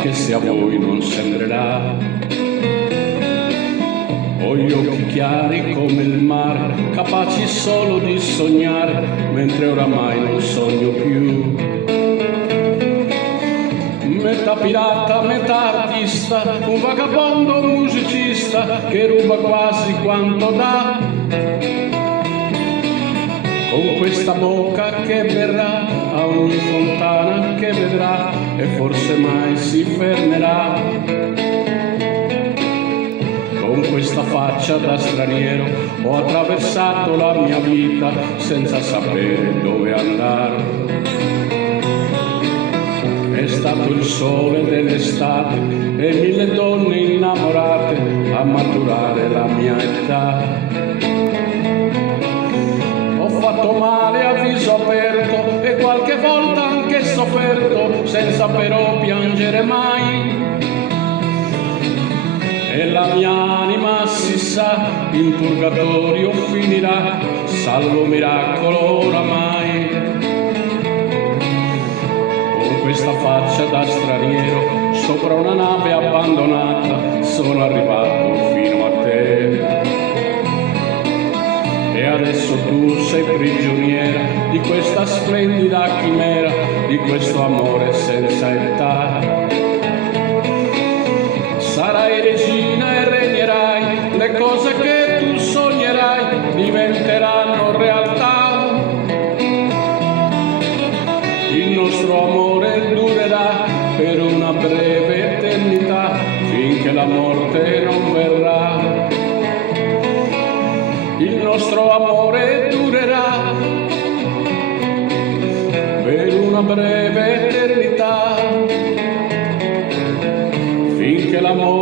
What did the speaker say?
anche se a voi non sembrerà. Ho gli occhi chiari come il mare, capaci solo di sognare, mentre oramai non sogno più. Metà pirata, metà artista, un vagabondo musicista che ruba quasi quanto dà. Con questa bocca che berrà a ogni fontana che vedrà e forse mai si fermerà. Con questa faccia da straniero ho attraversato la mia vita senza sapere dove andare. È stato il sole dell'estate e 1000 donne innamorate a maturare la mia età. Ho fatto male a viso aperto e qualche volta anche sofferto, senza però piangere mai. E la mia anima si sa in purgatorio finirà, salvo miracolo oramai. Con questa faccia da straniero sopra una nave abbandonata sono arrivato fino a te. E adesso tu sei prigioniera di questa splendida chimera, di questo amore senza età. Sarai regina e regnerai, le cose che tu sognerai diventeranno realtà. Il nostro amore durerà per una breve eternità, finché la morte non verrà. Il nostro amore durerà per una breve eternità, finché l'amore